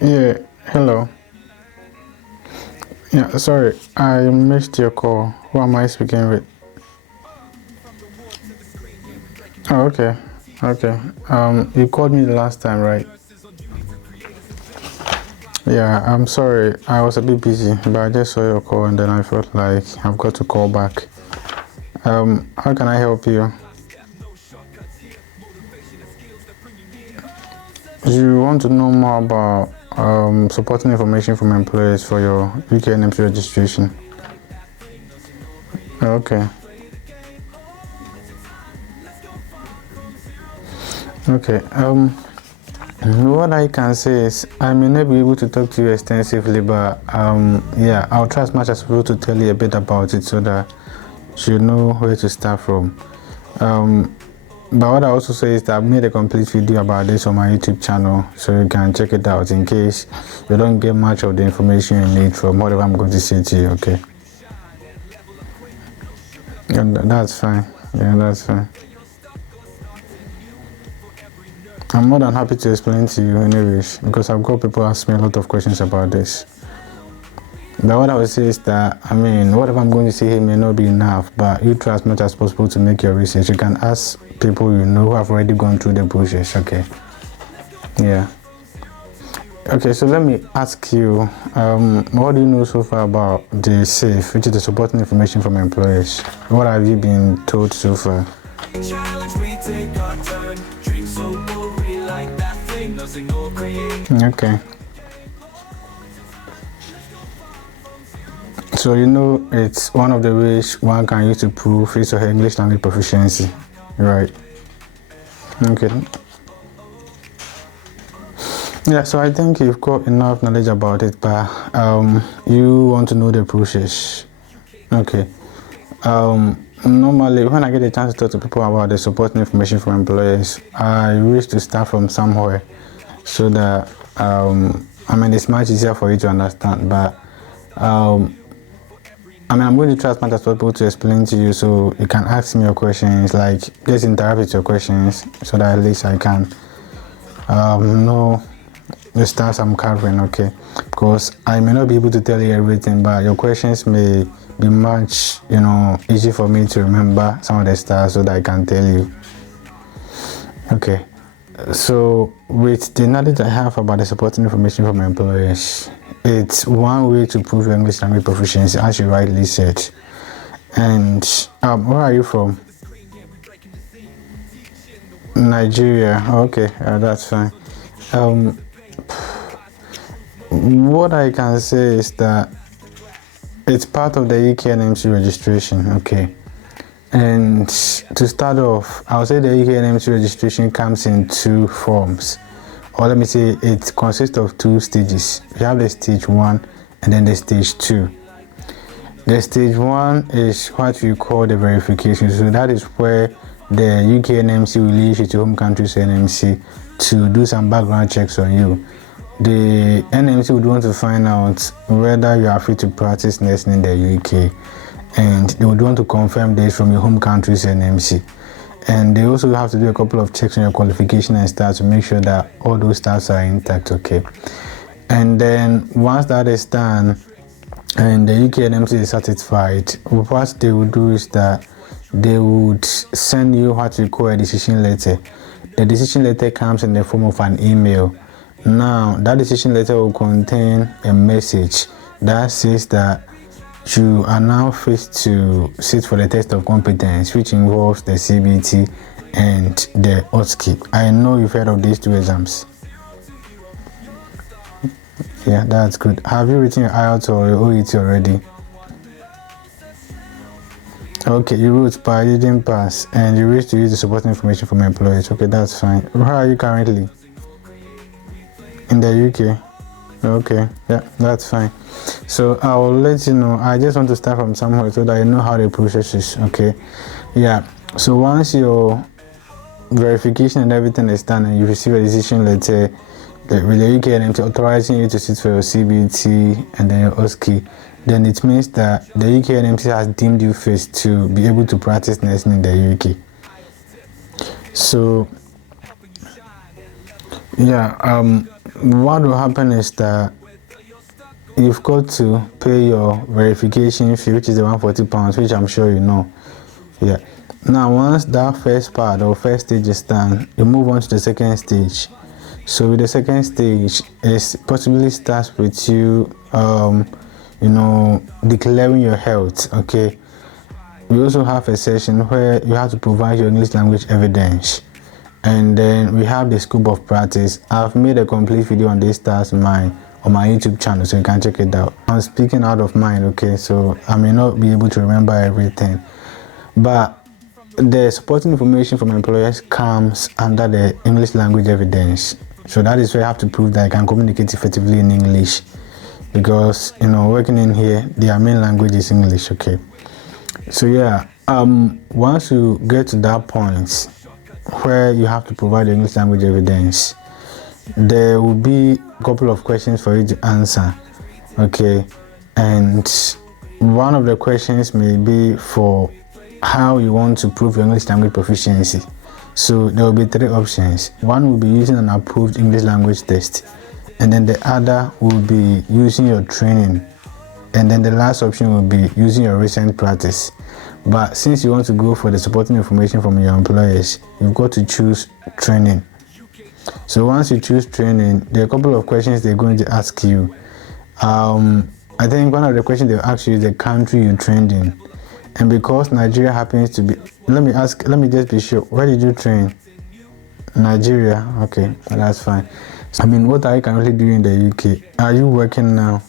Yeah, hello. Yeah, sorry, I missed your call. Who am I speaking with? Oh, okay. Okay. You called me the last time, right? Yeah, I'm sorry. I was a bit busy, but I just saw your call and then I felt like I've got to call back. How can I help you? You want to know more about supporting information from employers for your UK NMC registration? Okay. Okay. What I can say is I may not be able to talk to you extensively, but yeah, I'll try as much as possible to tell you a bit about it so that you know where to start from. But what I also say is that I've made a complete video about this on my YouTube channel, so you can check it out in case you don't get much of the information you need from whatever I'm going to say to you. Okay? And that's fine. Yeah, that's fine. I'm more than happy to explain to you anyways, because I've got people ask me a lot of questions about this. But what I would say is that, whatever I'm going to say here may not be enough, but you try as much as possible to make your research. You can ask people you know who have already gone through the process, okay? Yeah. Okay, so let me ask you, what do you know so far about the SIFE, which is the supporting information from employers? What have you been told so far? Okay. So you know it's one of the ways one can use to prove his or her English language proficiency, right? Okay. Yeah, so I think you've got enough knowledge about it, but you want to know the process. Okay. Normally when I get a chance to talk to people about the supporting information from employers, I wish to start from somewhere so that it's much easier for you to understand, but I'm going to try as much as possible to explain to you so you can ask me your questions, like just interact with your questions so that at least I can know the stance I'm covering, okay? Because I may not be able to tell you everything, but your questions may be much, easy for me to remember some of the stars so that I can tell you. Okay, so with the knowledge I have about the supporting information from employers, it's one way to prove your English language proficiency, as you rightly said. And where are you from? Nigeria. Okay, that's fine. What I can say is that it's part of the UK NMC registration, okay? And to start off, I would say the UK NMC registration comes in two forms. Or let me say it consists of two stages. We have the stage 1 and then the stage 2. The stage 1 is what we call the verification. So that is where the UK NMC will leave you to home country's NMC to do some background checks on you. The NMC would want to find out whether you are free to practice nursing in the UK, and they would want to confirm this from your home country's NMC. And they also have to do a couple of checks on your qualification and stuff to make sure that all those stuffs are intact, okay? And then once that is done and the UK NMC is satisfied, what they will do is that they would send you what we call a decision letter. The decision letter comes in the form of an email. Now, that decision letter will contain a message that says that you are now fit to sit for the test of competence, which involves the CBT and the OSCE. I know you've heard of these two exams. Yeah, that's good. Have you written your IELTS or your OET already? Okay, you wrote but you didn't pass, and you wish to use the supporting information from employers. Okay, that's fine. Where are you currently? In the UK? Okay, yeah, that's fine. So I will let you know. I just want to start from somewhere so that you know how the process is, okay? Yeah, so once your verification and everything is done and you receive a decision letter with the UK NMC authorizing you to sit for your CBT and then your OSCE, then it means that the UK NMC has deemed you fit to be able to practice nursing in the UK. So yeah, what will happen is that you've got to pay your verification fee, which is the £140, which I'm sure you know. Yeah. Now, once that first part or first stage is done, you move on to the second stage. So with the second stage, it possibly starts with you, declaring your health. Okay. We also have a session where you have to provide your English language evidence, and then we have the scope of practice. I've made a complete video on this task on my YouTube channel, so you can check it out. I'm speaking out of mind, okay, so I may not be able to remember everything, but the supporting information from employers comes under the English language evidence. So that is where you have to prove that I can communicate effectively in English, because working in here, their main language is English. Okay. So yeah, once you get to that point where you have to provide the English language evidence, there will be a couple of questions for you to answer. Okay, and one of the questions may be for how you want to prove your English language proficiency. So there will be 3 options. One will be using an approved English language test, and then the other will be using your training, and then the last option will be using your recent practice. But since you want to go for the supporting information from your employers, you've got to choose training. So once you choose training, there are a couple of questions they're going to ask you. I think one of the questions they'll ask you is the country you trained in. And because Nigeria happens to be, let me just be sure, where did you train? Nigeria. Okay, well, that's fine. I mean, what are you currently doing in the UK? Are you working now?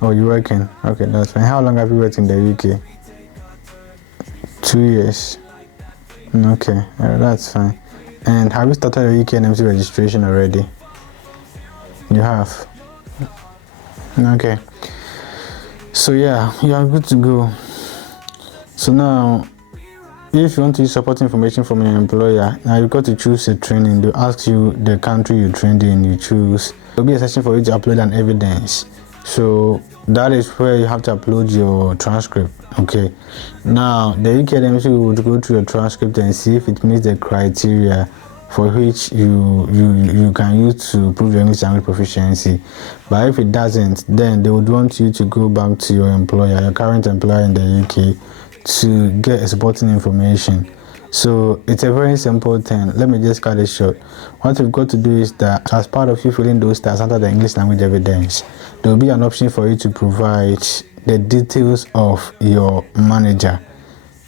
Oh, you're working. Okay, that's fine. How long have you worked in the UK? 2 years. Okay, that's fine. And have you started your UK NMC registration already? You have. Okay. So yeah, you are good to go. So now, if you want to use support information from your employer, now you've got to choose a training. They'll ask you the country you trained in, you choose. There'll be a section for you to upload an evidence. So that is where you have to upload your transcript. Okay. Now the UK NMC would go through your transcript and see if it meets the criteria for which you can use to prove your English language proficiency. But if it doesn't, then they would want you to go back to your employer, your current employer in the UK, to get supporting information. So it's a very simple thing. Let me just cut it short. What you've got to do is that as part of you filling those tasks under the English language evidence, there will be an option for you to provide the details of your manager.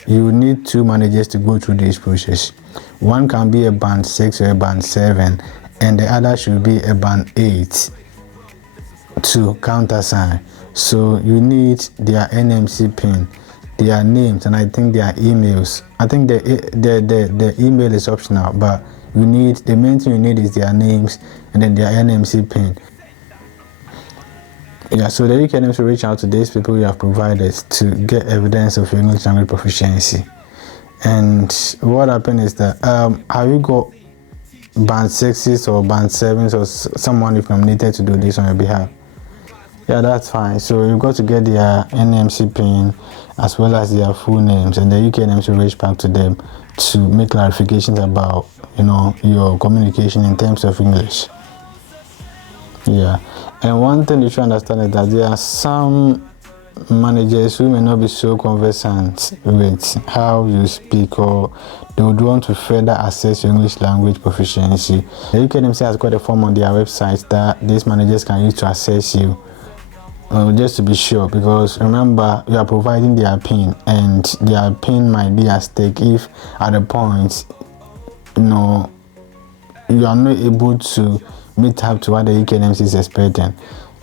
You need 2 managers to go through this process. One can be a band 6 or a band 7, and the other should be a band 8 to countersign. So you need their NMC pin, their names, and I think their emails. I think the email is optional, but the main thing you need is their names and then their NMC pin. Yeah, so the UK NMC will reach out to these people you have provided to get evidence of your English language proficiency. And what happened is that have you got band 6s or band 7s or someone you've nominated to do this on your behalf? Yeah, that's fine. So you've got to get their NMC pin as well as their full names, and the UK NMC will reach back to them to make clarifications about your communication in terms of English. Yeah, and one thing you should understand is that there are some managers who may not be so conversant with how you speak, or they would want to further assess your English language proficiency. The UK NMC has got a form on their website that these managers can use to assess you, just to be sure, because remember, you are providing their PIN, and their PIN might be at stake if at a point you are not able to meet up to what the UK NMC is expecting.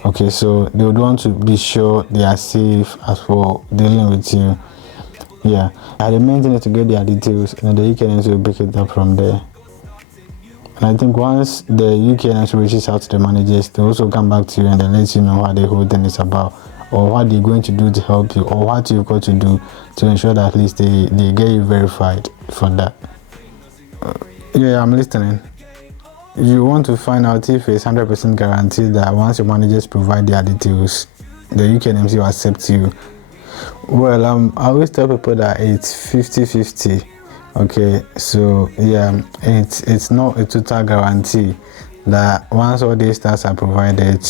Okay, so they would want to be sure they are safe as for dealing with you. Yeah, and the main thing is to get their details, and the UK NMC will pick it up from there. And I think once the UK NMC reaches out to the managers, they also come back to you and they let you know what the whole thing is about, or what they're going to do to help you, or what you've got to do to ensure that at least they get you verified for that. Yeah, I'm listening. You want to find out if it's 100% guaranteed that once your managers provide their details, the UK NMC will accept you. Well, I always tell people that it's 50-50. Okay, so yeah, it's not a total guarantee that once all these stats are provided,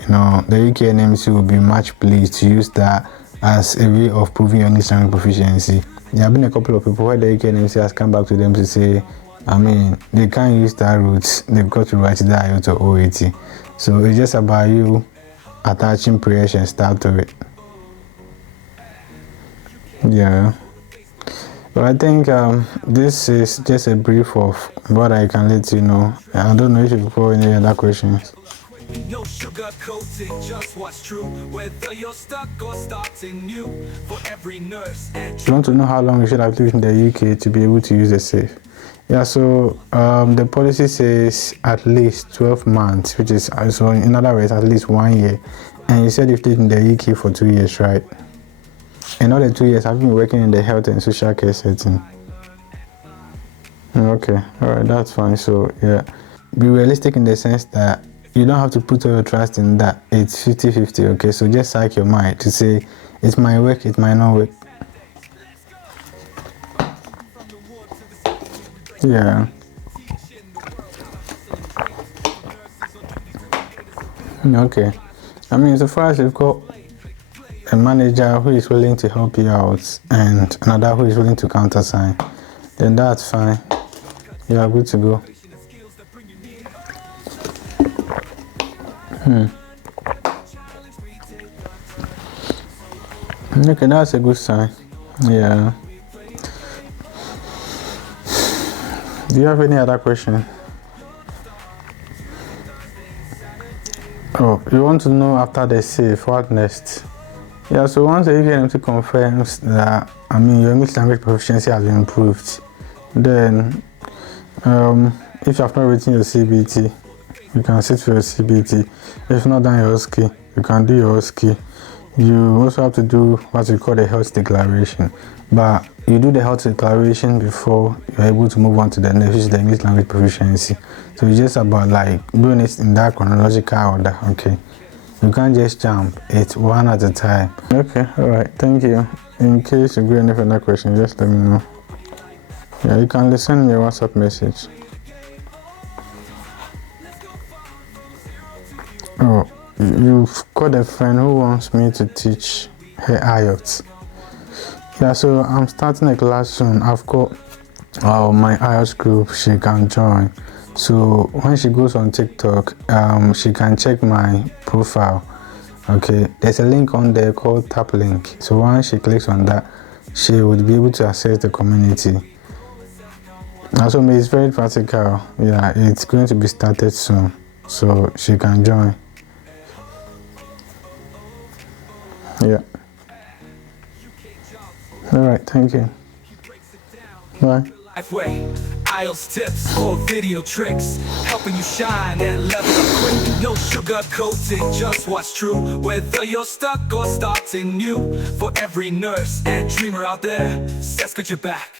you know, the UK NMC will be much pleased to use that as a way of proving your English language proficiency. There have been a couple of people where the UK NMC has come back to them to say, I mean, they can't use that route, they've got to write the IELTS or OET. So it's just about you attaching prayers and stuff to it. Yeah. But I think this is just a brief of what I can let you know. I don't know if you've got any other questions. No sugar coating, just what's true. Whether you're stuck or starting new, for every nurse and You want to know how long you should have lived in the UK to be able to use the SIFE? Yeah, so the policy says at least 12 months, which is, so in other words, at least 1 year. And you said you've lived in the UK for 2 years, right? In all the 2 years, have you been working in the health and social care setting? Okay, alright, that's fine. So yeah, be realistic in the sense that you don't have to put all your trust in that. It's 50-50, okay? So just psych your mind to say, it might work, it might not work. Yeah. Okay. I mean, so far as you've got a manager who is willing to help you out and another who is willing to countersign, then that's fine. You are good to go. Okay, that's a good sign. Yeah. Do you have any other question? Oh, you want to know after the SIFE, what next? Yeah, so once the NMC confirms that, I mean, your English language proficiency has been improved, then if you have not written your CBT, you can sit for your CBT. If you've not done your ski, you can do your ski. You also have to do what we call the health declaration, but you do the health declaration before you're able to move on to the next, which is the English language proficiency. So it's just about like doing it in that chronological order. Okay, you can't just jump, it's one at a time. Okay, all right, thank you. In case you get any further questions, just let me know. Yeah, you can send me a WhatsApp message. Oh, you've got a friend who wants me to teach her IELTS. Yeah, so I'm starting a class soon. I've got my IELTS group she can join. So when she goes on TikTok, she can check my profile. Okay, there's a link on there called Tap Link. So once she clicks on that, she would be able to access the community. Also, it's very practical. Yeah, it's going to be started soon, so she can join. Yeah. All right, thank you. Bye. IELTS tips or video tricks, helping you shine and level up quick. No sugar coating, just what's true. Whether you're stuck or starting new, for every nurse and dreamer out there, let's get you back.